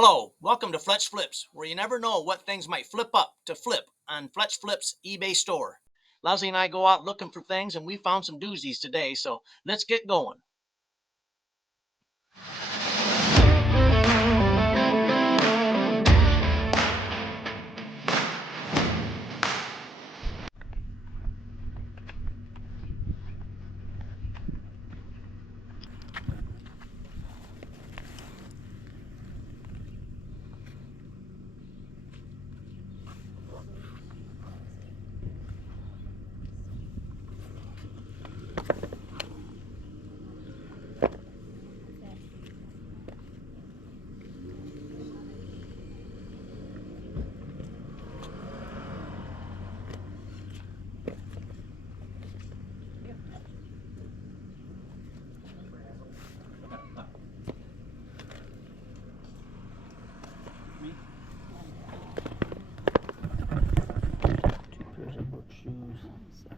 Hello, welcome to Fletch Flips, where you never know what things might flip up to flip on Fletch Flips eBay store. Lousy and I go out looking for things, and we found some doozies today, so let's get going.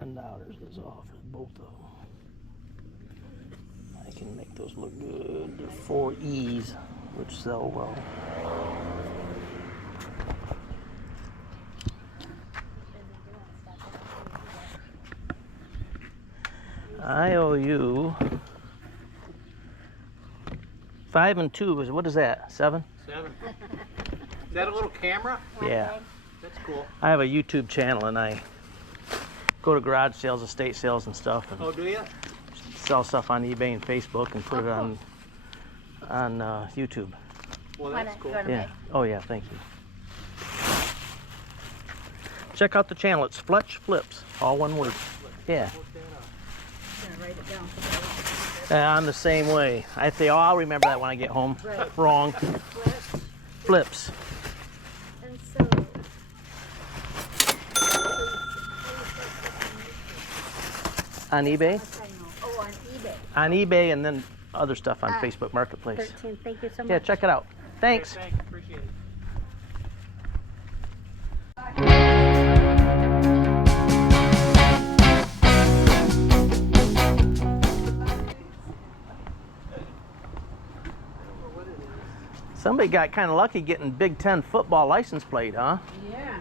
$7 is off at both of them. I can make those look good. They're 4Es, which sell well. I owe you 5 and 2. What is that? 7? 7. Is that a little camera? Yeah. That's cool. I have a YouTube channel and I go to garage sales, estate sales and stuff. And oh, do you? Sell stuff on eBay and Facebook and put it on YouTube. Well, that's cool. Yeah. Oh yeah, thank you. Check out the channel. It's Fletch Flips, all one word. Yeah. Write it down. I'm the same way. I say, oh, I'll remember that when I get home. Right. Wrong. Flips. And so, On eBay? oh, on eBay. On eBay and then other stuff on Facebook Marketplace. 13. Thank you so much. Yeah, check it out. Thanks. Okay, thanks. Appreciate it. Somebody got kind of lucky getting Big Ten football license plate, huh? Yeah.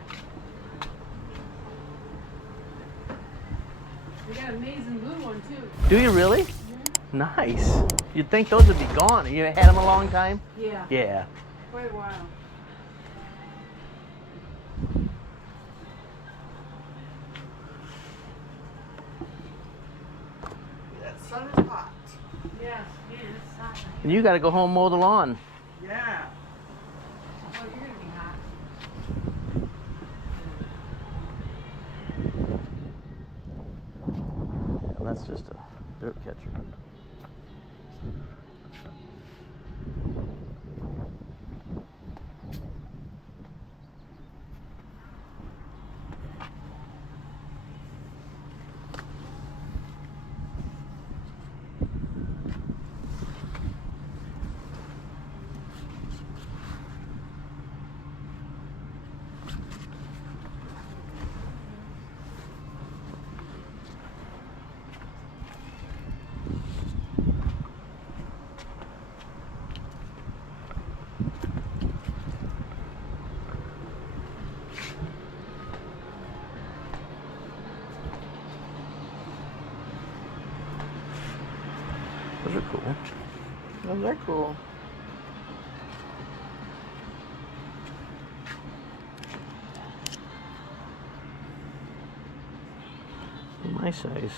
We got a maize and blue one too. Do you really? Mm-hmm. Nice. You'd think those would be gone. You had them a long time? Yeah. Yeah. Quite a while. That sun is hot. Yes, man, it's hot. And you got to go home and mow the lawn. Yeah. Oh, you're gonna be hot. And that's just a dirt catcher. Those are cool. Those are cool. My size.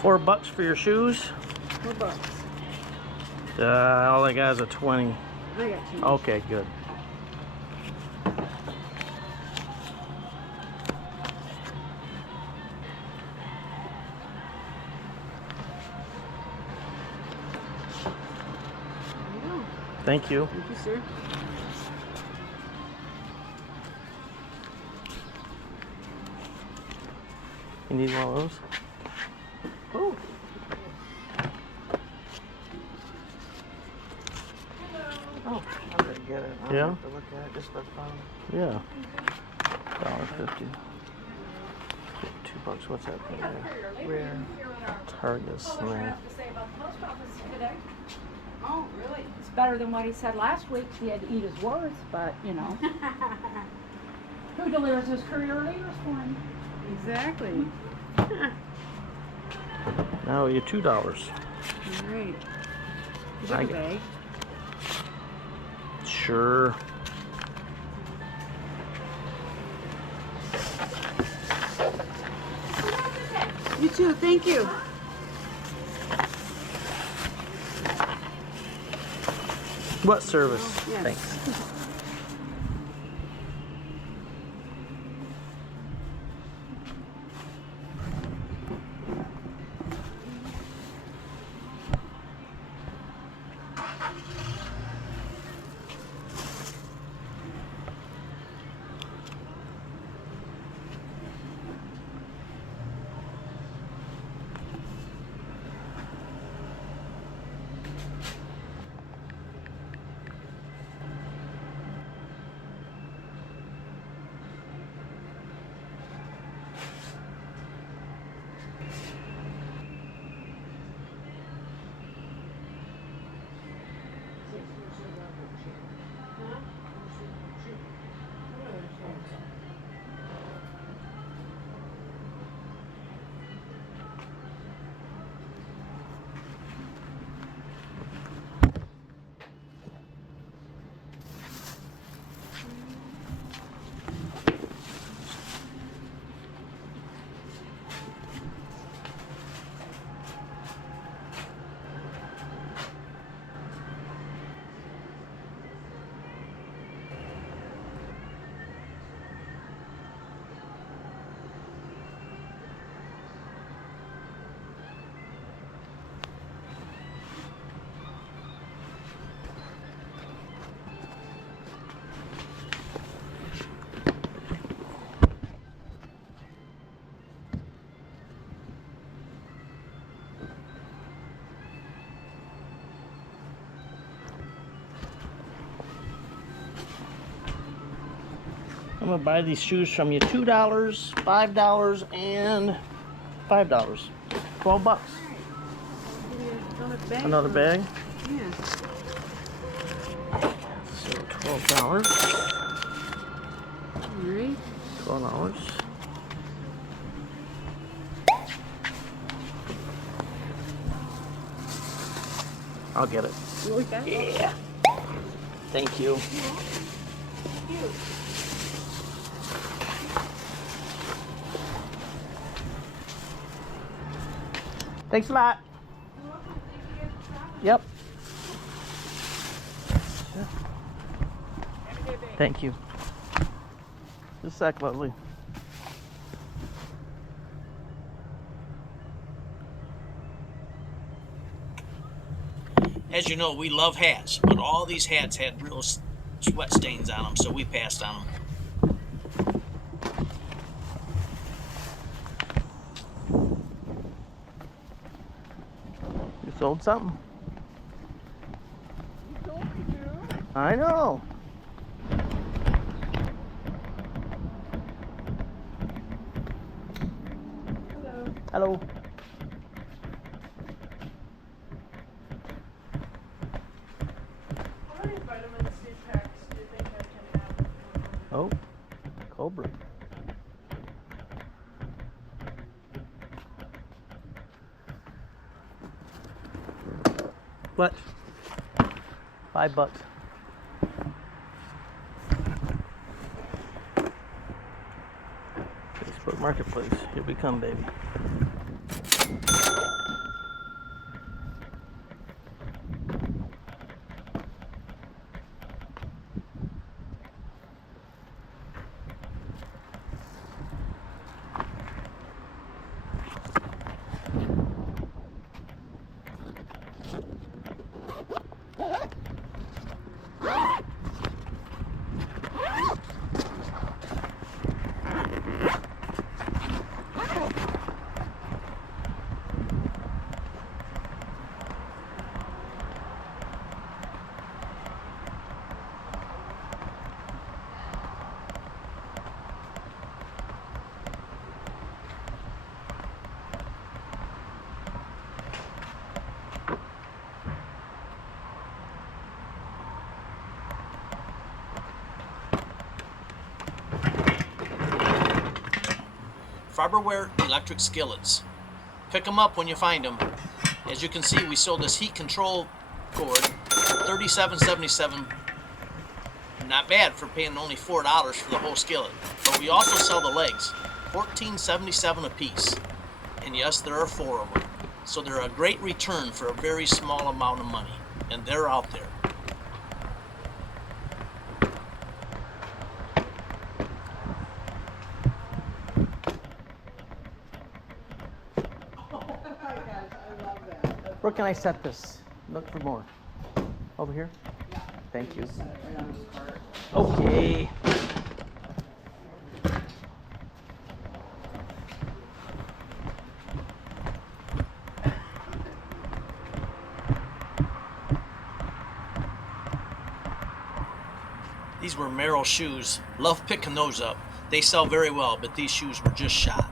$4 for your shoes. $4. All I got is a 20. I got change. Okay, good. Thank you. Thank you, sir. You need one of those? Oh. Oh, I'm gonna get it. Yeah? To look at just for fun. Yeah. $1.50. $2. What's that thing there? Rare. Target snack. Oh, really? It's better than what he said last week. He had to eat his words, but, you know. Who delivers his courier leaders for him? Exactly. Now you $2. Alright. I Big get- bag. Sure. You too, thank you. What service? yes. Thanks. I'm gonna buy these shoes from you. $2, $5, and $5. $12. Another bag. Yeah. So $12. Alright. $12. I'll get it. You like that? Yeah. Thank you. Thanks a lot. Yep. Thank you. Just a sec, lovely. As you know, we love hats, but all these hats had real sweat stains on them, so we passed on them. You sold something? I know. Hello. How many vitamin C packs do you think I can have? Oh, Cobra. What? $5. Facebook Marketplace. Here we come, baby. Farberware electric skillets. Pick them up when you find them. As you can see, we sold this heat control cord for $37.77. Not bad for paying only $4 for the whole skillet. But we also sell the legs, $14.77 a piece. And yes, there are 4 of them. So they're a great return for a very small amount of money. And they're out there. Where can I set this? Look for more. Over here? Thank you. Okay. These were Merrill shoes. Love picking those up. They sell very well, but these shoes were just shot.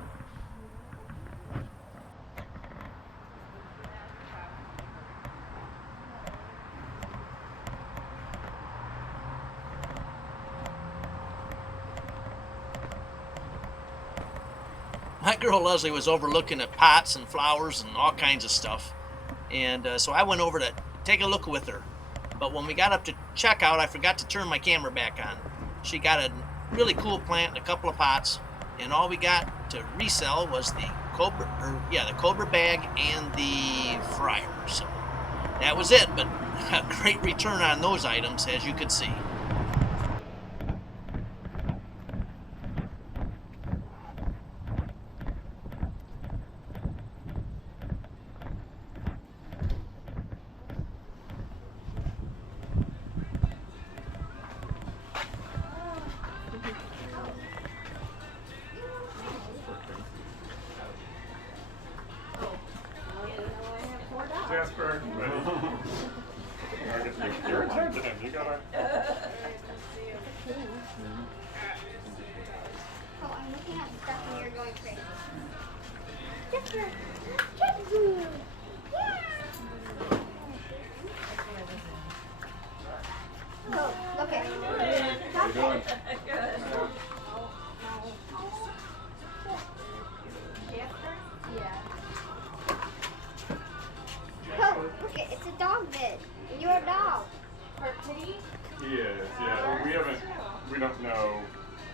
My girl Leslie was overlooking at pots and flowers and all kinds of stuff. And so I went over to take a look with her. But when we got up to checkout, I forgot to turn my camera back on. She got a really cool plant and a couple of pots. And all we got to resell was the Cobra bag and the fryer. So that was it, but a great return on those items, as you could see. Jasper, you're one to him. You gotta. Oh, I'm looking at stuff and you're going crazy. Jasper! Jasper! Yeah! Oh, okay. How you doing? Yeah. Oh, look it, it's a dog vid. And you're a dog. He is, yeah. We don't know.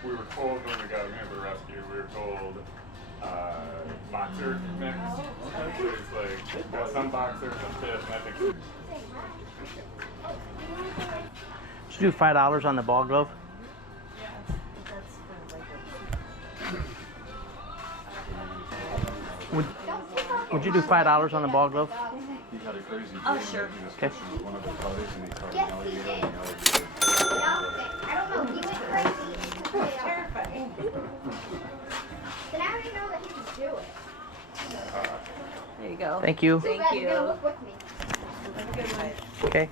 We were told when we got him in for rescue, we were told boxer mix. So he's like, got some boxer, some fish, and I think. Did you do $5 on the ball glove? Would you do $5 on the ball glove? He had a crazy dream. Oh, sure. Okay. One of the parties and he caught an Yes, he alligator did. and the alligator. I don't know, he went crazy. And took it terrifying. Then I already know that he could do it. There you go. Thank you. Too bad you didn't look with me. Okay.